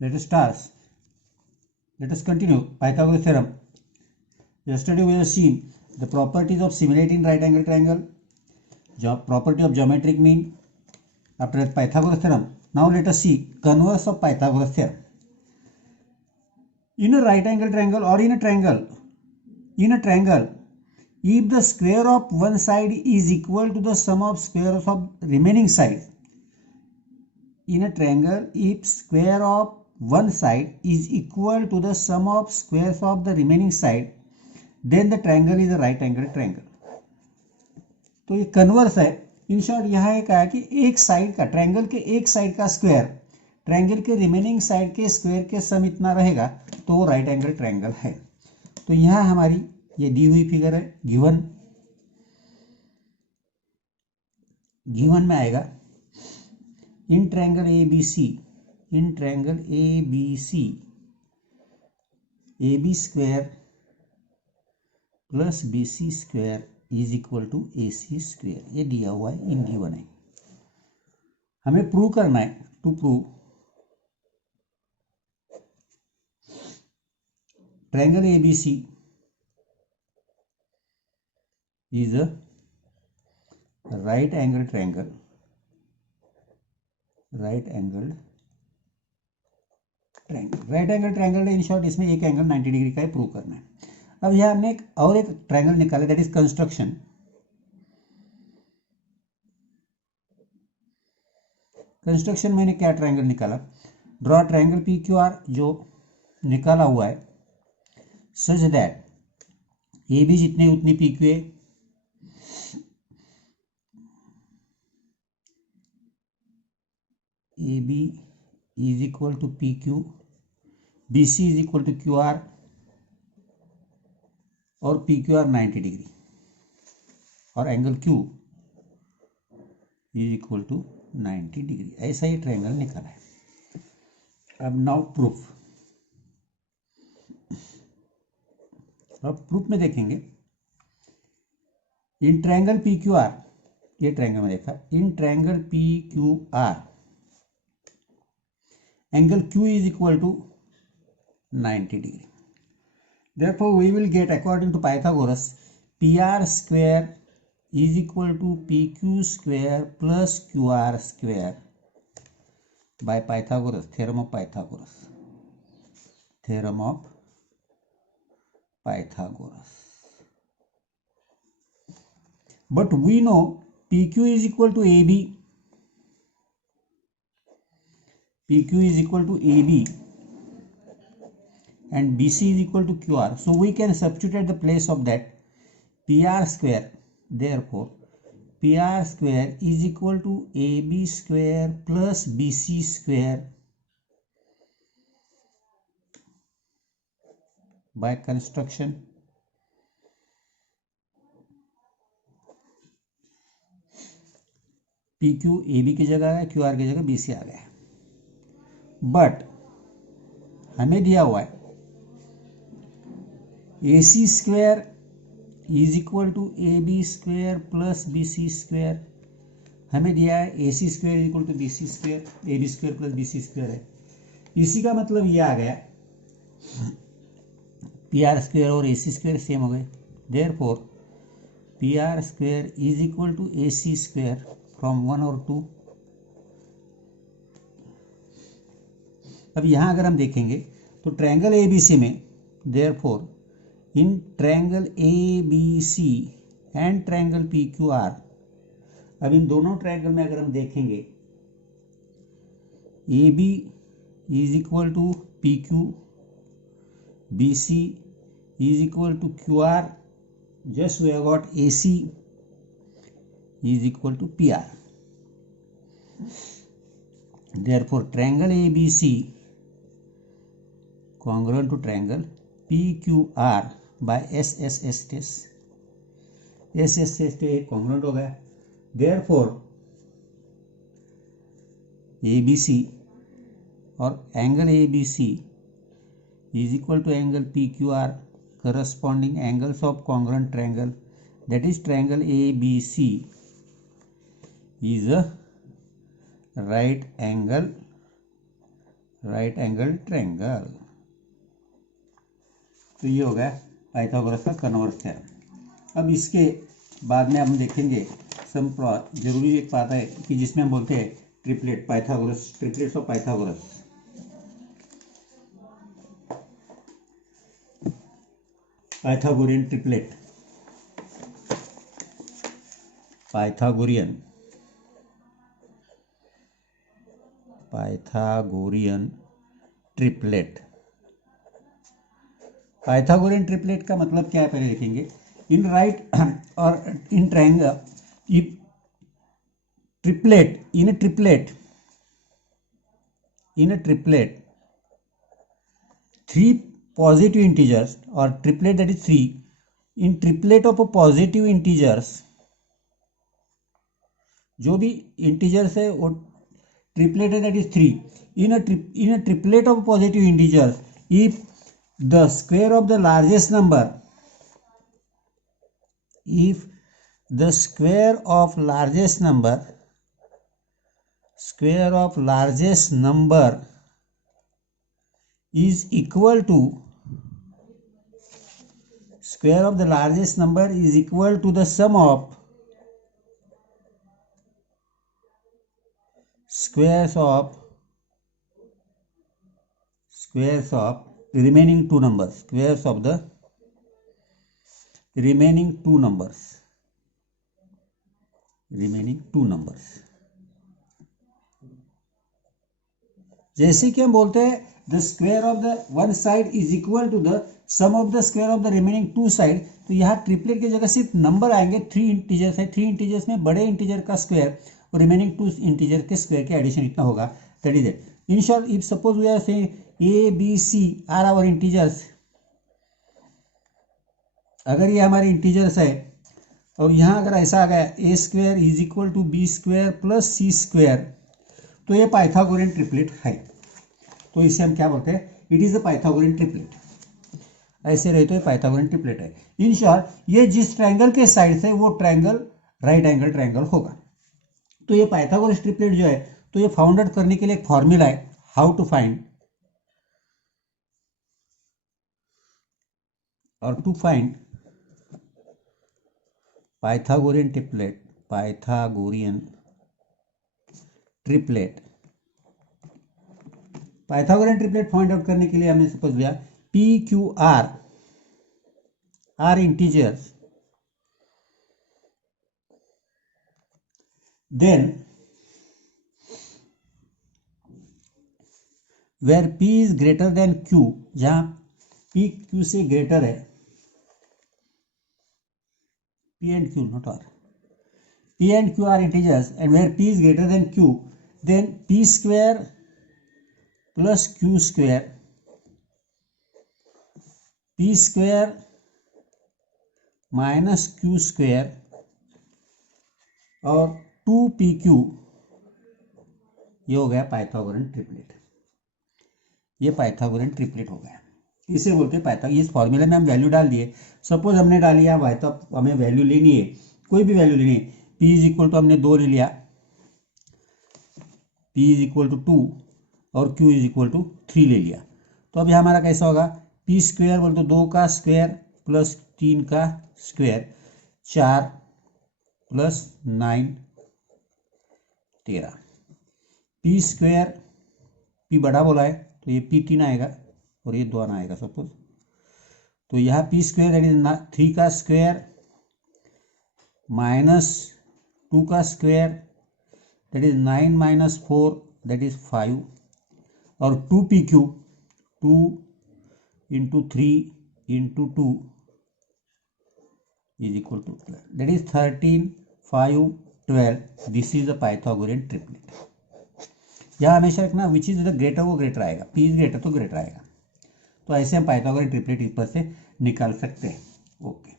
Let us start. Let us continue. Pythagoras theorem. Yesterday we have seen the properties of similarity in right angle triangle, property of geometric mean. After that, Pythagoras theorem. Now let us see converse of Pythagoras theorem. In a right angle triangle or in a triangle, if the square of one side is equal to the sum of squares of remaining side, in a triangle, if square of one side is equal to the sum of squares of the remaining side, then the triangle is a right angle triangle. तो ये converse है. In short यहाँ एक आया कि एक side का triangle के एक साइड का स्क्वायर ट्रायंगल के रिमेनिंग साइड के स्क्वायर के सम इतना रहेगा तो वो राइट एंगल ट्रायंगल है. तो यहाँ हमारी ये दी हुई फिगर है. गिवन में आएगा in triangle A B C A B square plus B C square is equal to A C square. ये दिया हुआ है, इन गिवन है. हमें प्रूव करना है. To prove triangle A B C is a right angle triangle. Right angle triangle in short इसमें एक एंगल 90 डिग्री का प्रूव करना है. अब यह हमने एक ट्रायंगल निकाला, दैट इज कंस्ट्रक्शन. मैंने क्या ट्रायंगल निकाला? Draw triangle P Q are जो निकाला हुआ है सच दैट ए बी जितनी उतनी P Q A B is equal to P Q, B C is equal to Q R और पी क्यू आर 90 डिग्री और angle Q is equal to 90 degree. ऐसा ही ट्रायंगल निकाला है. अब now proof. अब प्रूफ में देखेंगे in triangle P Q are, ये ट्रायंगल में देखा, in triangle P Q R angle Q is equal to 90 degree. Therefore, we will get according to Pythagoras PR square is equal to PQ square plus QR square by Pythagoras, theorem of Pythagoras. Theorem of Pythagoras. But we know PQ is equal to AB. PQ is equal to AB and BC is equal to QR. So we can substitute at the place of that PR square. Therefore, PR square is equal to AB square plus BC square by construction. PQ AB की जगह है, QR की जगह BC आ गया है. But हमें दिया हुआ है A C square is equal to A B square plus B C square. हमें दिया है A C square is equal to B C square, A B square plus B C square है. इसी का मतलब ये आ गया पी आर स्क्वायर और ए सी स्क्वायर सेम हो गए. Therefore P R square is equal to A C square from 1 और 2. अब यहाँ अगर हम देखेंगे तो ट्रायंगल ए बी सी में therefore in triangle A B C and triangle P Q R, अब इन दोनों ट्रायंगल में अगर हम देखेंगे A B is equal to P Q, B C is equal to Q R, just we have got A C is equal to P R. Therefore triangle A B C congruent to triangle PQR by SSS test. SSS test congruent हो गया. Therefore ABC और angle ABC is equal to angle PQR corresponding angles of congruent triangle, that is triangle ABC is a right angle right angle triangle. तो ये हो गया Pythagoras का converse theorem. अब इसके बाद में हम देखेंगे जरूरी एक बात है कि जिसमें हम बोलते हैं triplet Pythagoras, triplets of Pythagoras. Pythagorean triplet, Pythagorean triplet. Pythagorean triplet का मतलब क्या है पहले देखेंगे। इन राइट और in triangle triplet in a triplet 3 positive integers or triplet that is 3 in triplet of a positive integers, जो भी integers है वो ट्रिपलेट है that is 3 in a triplet of positive integers if the square of the largest number is equal to the sum of squares of remaining two numbers, squares of the remaining two numbers। जैसे कि हम बोलते हैं the square of the one side is equal to the sum of the square of the remaining two side, तो यहाँ triplet की जगह सिर्फ नंबर आएंगे। 3 इंटीजर्स है, 3 इंटीजर्स में बड़े इंटीजर का स्क्वायर और रिमेनिंग 2 इंटीजर के स्क्वायर के एडिशन इतना होगा, that is it. In short if suppose we are saying A B C are our integers, अगर ये हमारे इंटीजर्स है और यहाँ अगर ऐसा आ गया A square is equal to B square plus C square, तो ये पाइथागोरियन ट्रिपलेट है। तो इसे हम क्या बोलते हैं, it is a Pythagorean triplet. ऐसे रहे तो ये पाइथागोरियन ट्रिपलेट है। इन शॉर्ट ये जिस ट्रायंगल के साइड से वो ट्रायंगल राइट एंगल ट्रायंगल होगा। तो ये पाइथागोरस ट्रिपलेट जो है, तो ये फाउंड आउट करने के लिए एक फॉर्मूला है, हाउ टू फाइंड और to find Pythagorean triplet Pythagorean triplet find out करने के लिए हमने सपोज लिया P Q R integers, then where P is greater than Q, जहां P Q से ग्रेटर है, P and Q not R, P and Q are integers and where P is greater than Q, then P square plus Q square, P square minus Q square और 2PQ, ये हो गया Pythagorean triplet. ये Pythagorean triplet हो गया, इसे बोलते हैं पाइथागोरस। इस फॉर्मूले में हम वैल्यू डाल दिए, सपोज हमने डाली है भाई, तो हमें वैल्यू लेनी है, कोई भी वैल्यू लेनी है। P इज इक्वल टू हमने 2 ले लिया, P इज इक्वल टू 2 और Q इज इक्वल टू 3 ले लिया। तो अब यहाँ हमारा कैसा होगा, P स्क्वायर बोल तो 2 का स्क्वायर प्लस 3 का square, 4 plus 9 13। P square, P बड़ा बोला है तो ये P 3 आएगा और ये 2 आएगा सपोज। तो यहाँ P स्क्वायर दैट इज 3 का स्क्वायर माइनस 2 का square that is 9 minus 4 that is 5 और 2PQ 2 into 3 into 2 is equal to that is 13 5 12। This is the Pythagorean triplet. यहाँ हमेशा रखना विच इज द ग्रेटर, वो ग्रेटर आएगा, P इज ग्रेटर तो greater आएगा। तो ऐसे हम पाइथागोरियन ट्रिपलेट इस पर से निकाल सकते हैं। ओके।